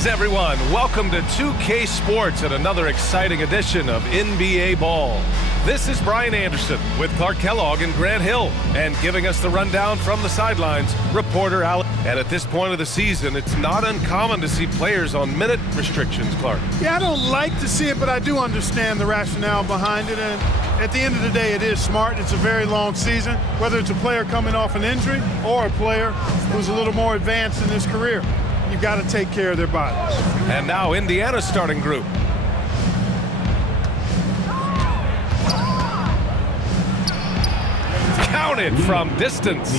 Greetings, everyone. Welcome to 2K Sports and another exciting edition of NBA Ball. This is Brian Anderson with Clark Kellogg and Grant Hill, and giving us the rundown from the sidelines, reporter Alex. And at this point of the season, it's not uncommon to see players on minute restrictions, Clark. Yeah, I don't like to see it, but I do understand the rationale behind it. And at the end of the day, it is smart. It's a very long season, whether it's a player coming off an injury or a player who's a little more advanced in his career. You've got to take care of their bodies. And now Indiana's starting group. Counted from distance.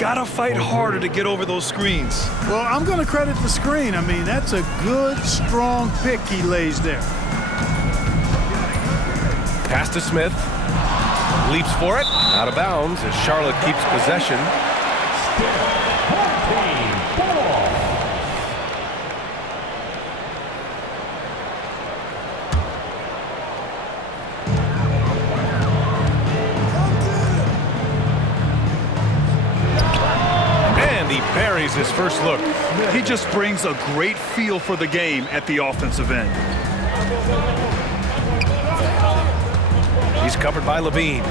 Gotta fight harder to get over those screens. Well, I'm going to credit the screen. I mean, that's a good, strong pick he lays there. Pass to Smith. Leaps for it. Out of bounds as Charlotte keeps possession. Buries his first look. He just brings a great feel for the game at the offensive end. He's covered by Levine.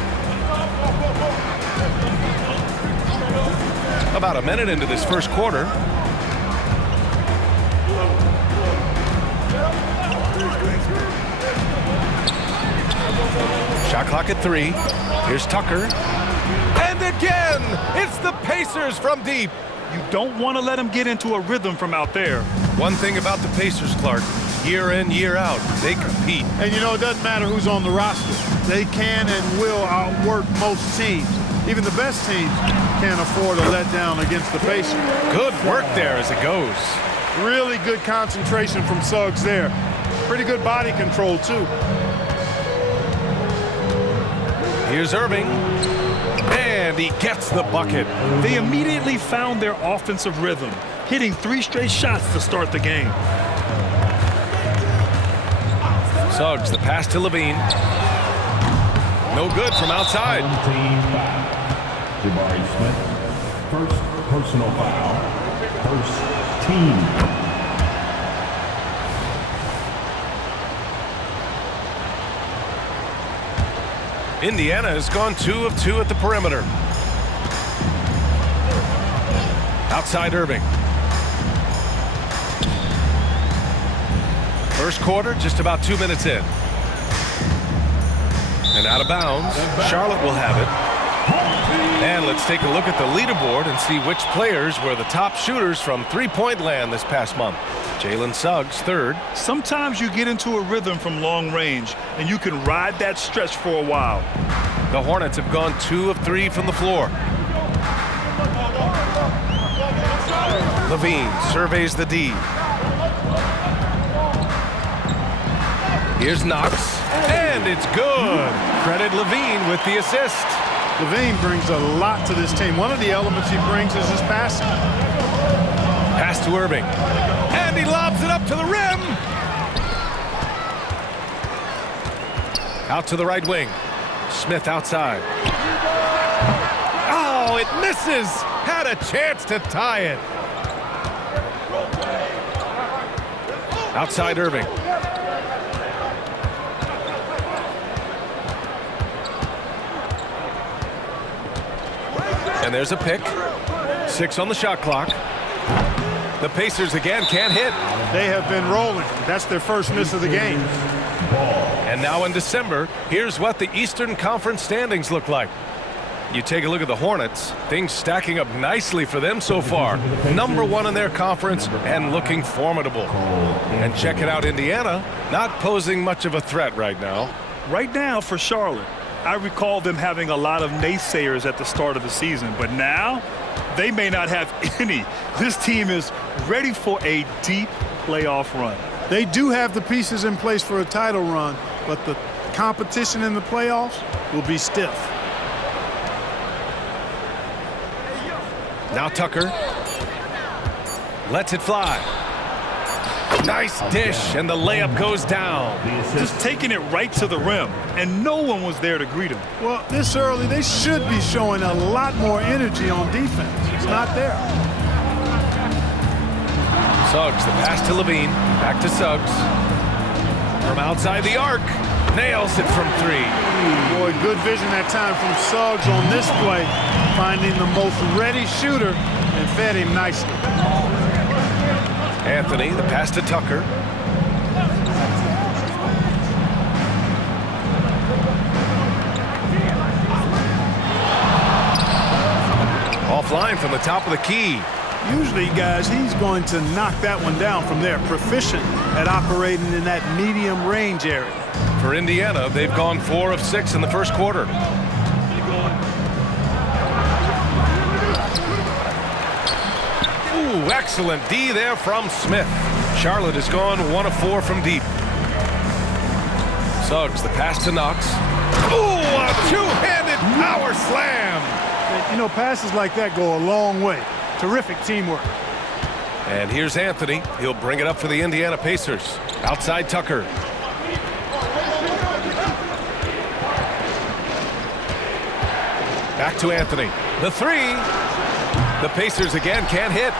About a minute into this first quarter. Shot clock at 3. Here's Tucker. And again, it's the Pacers from deep. You don't want to let them get into a rhythm from out there. One thing about the Pacers, Clark, year in, year out, they compete. And, you know, it doesn't matter who's on the roster. They can and will outwork most teams. Even the best teams can't afford a letdown against the Pacers. Good work there as it goes. Really good concentration from Suggs there. Pretty good body control, too. Here's Irving. And he gets the bucket. They immediately found their offensive rhythm, hitting 3 straight shots to start the game. Suggs, the pass to Levine. No good from outside. Jabari Smith, first personal foul, first team. Indiana has gone 2 of 2 at the perimeter. Outside Irving. First quarter, just about 2 minutes in. And out of bounds, Charlotte will have it. And let's take a look at the leaderboard and see which players were the top shooters from three-point land this past month. Jalen Suggs, 3rd. Sometimes you get into a rhythm from long range, and you can ride that stretch for a while. The Hornets have gone 2 of 3 from the floor. Levine surveys the D. Here's Knox, and it's good. Credit Levine with the assist. Levine brings a lot to this team. One of the elements he brings is his passing. Pass to Irving. And he lobs it up to the rim. Out to the right wing. Smith outside. Oh, it misses. Had a chance to tie it. Outside Irving. And there's a pick. 6 on the shot clock. The Pacers again can't hit. They have been rolling. That's their first miss of the game. And now in December, here's what the Eastern Conference standings look like. You take a look at the Hornets, things stacking up nicely for them so far. Number 1 in their conference and looking formidable. And check it out, Indiana, not posing much of a threat right now. Right now for Charlotte, I recall them having a lot of naysayers at the start of the season, but now they may not have any. This team is ready for a deep playoff run. They do have the pieces in place for a title run, but the competition in the playoffs will be stiff. Now Tucker lets it fly. Nice dish, and the layup goes down. Just taking it right to the rim, and no one was there to greet him. Well, this early, they should be showing a lot more energy on defense. It's not there. Suggs, the pass to Levine. Back to Suggs. From outside the arc. Nails it from 3. Boy, good vision that time from Suggs on this play. Finding the most ready shooter and fed him nicely. Anthony, the pass to Tucker. Offline from the top of the key. Usually, guys, he's going to knock that one down from there. Proficient at operating in that medium range area. For Indiana, they've gone 4 of 6 in the first quarter. Ooh, excellent D there from Smith. Charlotte has gone 1 of 4 from deep. Suggs, the pass to Knox. Ooh, a two-handed power slam. You know, passes like that go a long way. Terrific teamwork. And here's Anthony. He'll bring it up for the Indiana Pacers. Outside Tucker. Back to Anthony. The 3. The Pacers again can't hit.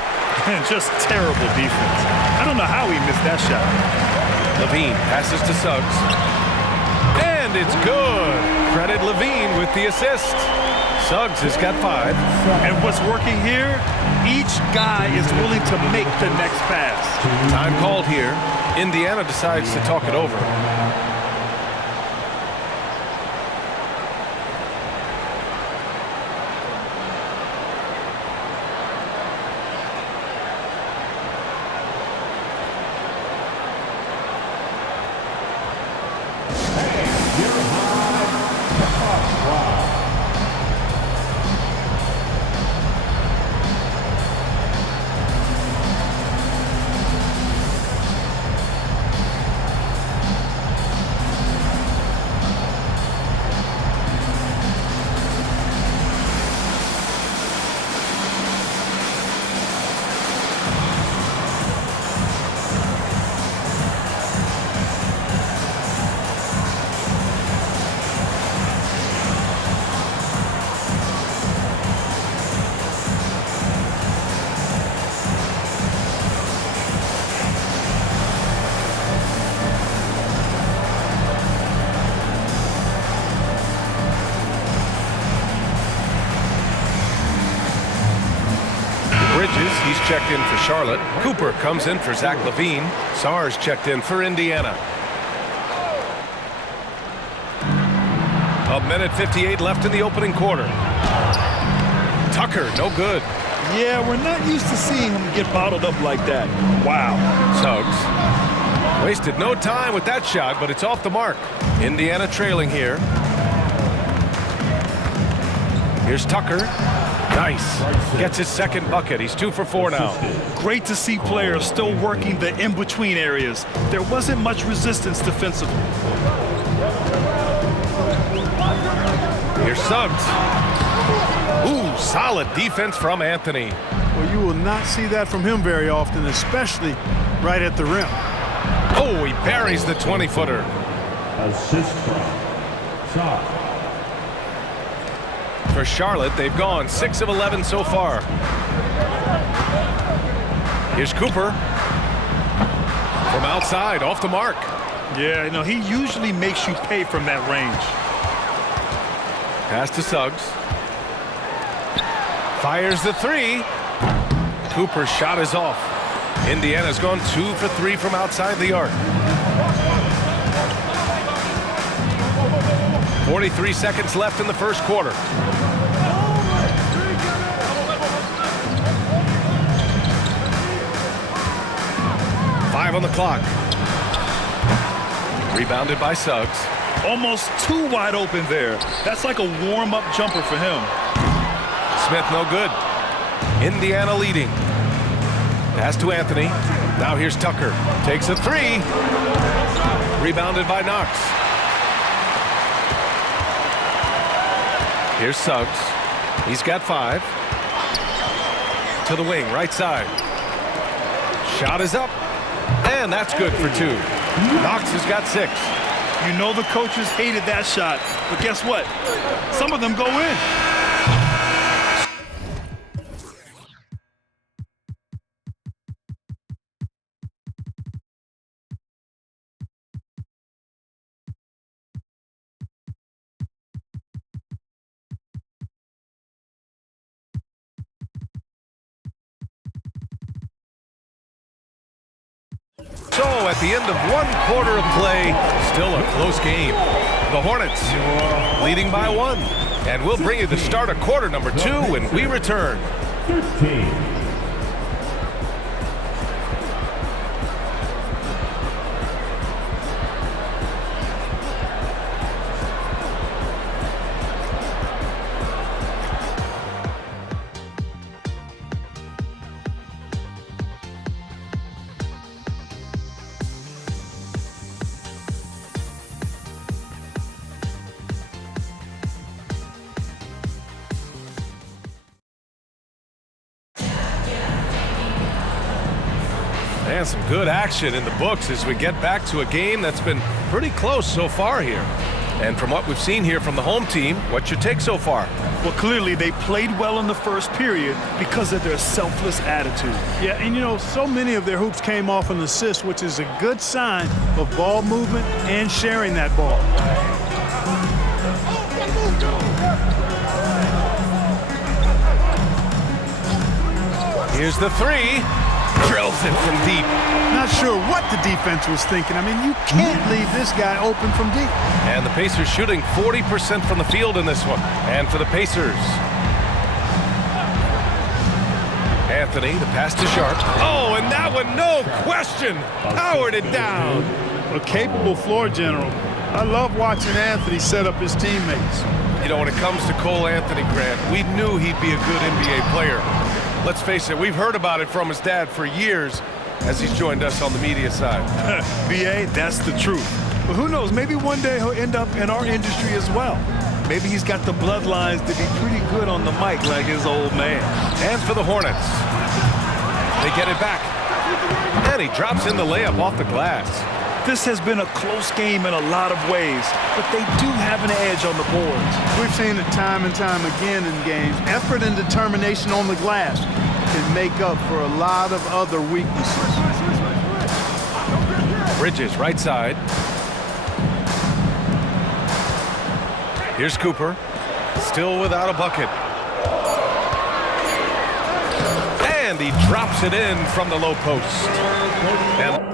And just terrible defense. I don't know how he missed that shot. Levine passes to Suggs. And it's good. Credit Levine with the assist. Suggs has got 5. And what's working here, each guy is willing to make the next pass. Time called here. Indiana decides to talk it over. He's checked in for Charlotte. Cooper comes in for Zach LaVine. Sars checked in for Indiana. A minute 58 left in the opening quarter. Tucker, no good. Yeah, we're not used to seeing him get bottled up like that. Wow. Suggs wasted no time with that shot, but it's off the mark. Indiana trailing here. Here's Tucker. Nice. Gets his second bucket. He's 2 for 4 now. Great to see players still working the in-between areas. There wasn't much resistance defensively. Here's Suggs. Ooh, solid defense from Anthony. Well, you will not see that from him very often, especially right at the rim. Oh, he buries the 20-footer. Assist from Suggs. For Charlotte, they've gone 6 of 11 so far. Here's Cooper. From outside, off the mark. Yeah, no, he usually makes you pay from that range. Pass to Suggs. Fires the 3. Cooper's shot is off. Indiana's gone 2 for 3 from outside the arc. 43 seconds left in the first quarter. 5 on the clock. Rebounded by Suggs. Almost too wide open there. That's like a warm-up jumper for him. Smith no good. Indiana leading. Pass to Anthony. Now here's Tucker. Takes a 3. Rebounded by Knox. Here's Suggs. He's got 5. To the wing, right side. Shot is up. And that's good for 2. Knox has got 6. You know the coaches hated that shot, but guess what? Some of them go in. at the end of 1 quarter of play, still a close game. The Hornets leading by 1. And we'll bring you the start of quarter number 2 when we return. 13. And some good action in the books as we get back to a game that's been pretty close so far here. And from what we've seen here from the home team, what's your take so far? Well, clearly they played well in the first period because of their selfless attitude. Yeah, and you know, so many of their hoops came off an assist, which is a good sign of ball movement and sharing that ball. Here's the 3. Drills it from deep. Not sure what the defense was thinking. I mean, you can't leave this guy open from deep. And the Pacers shooting 40% from the field in this one. And for the Pacers, Anthony, the pass to Sharp. Oh, and that one, no question, powered it down. A capable floor general. I love watching Anthony set up his teammates. You know, when it comes to Cole Anthony, Grant, we knew he'd be a good NBA player. Let's face it, we've heard about it from his dad for years as he's joined us on the media side. B.A., that's the truth. But who knows, maybe one day he'll end up in our industry as well. Maybe he's got the bloodlines to be pretty good on the mic like his old man. And for the Hornets, they get it back. And he drops in the layup off the glass. This has been a close game in a lot of ways, but they do have an edge on the boards. We've seen it time and time again in games. Effort and determination on the glass can make up for a lot of other weaknesses. Bridges, right side. Here's Cooper, still without a bucket. And he drops it in from the low post. And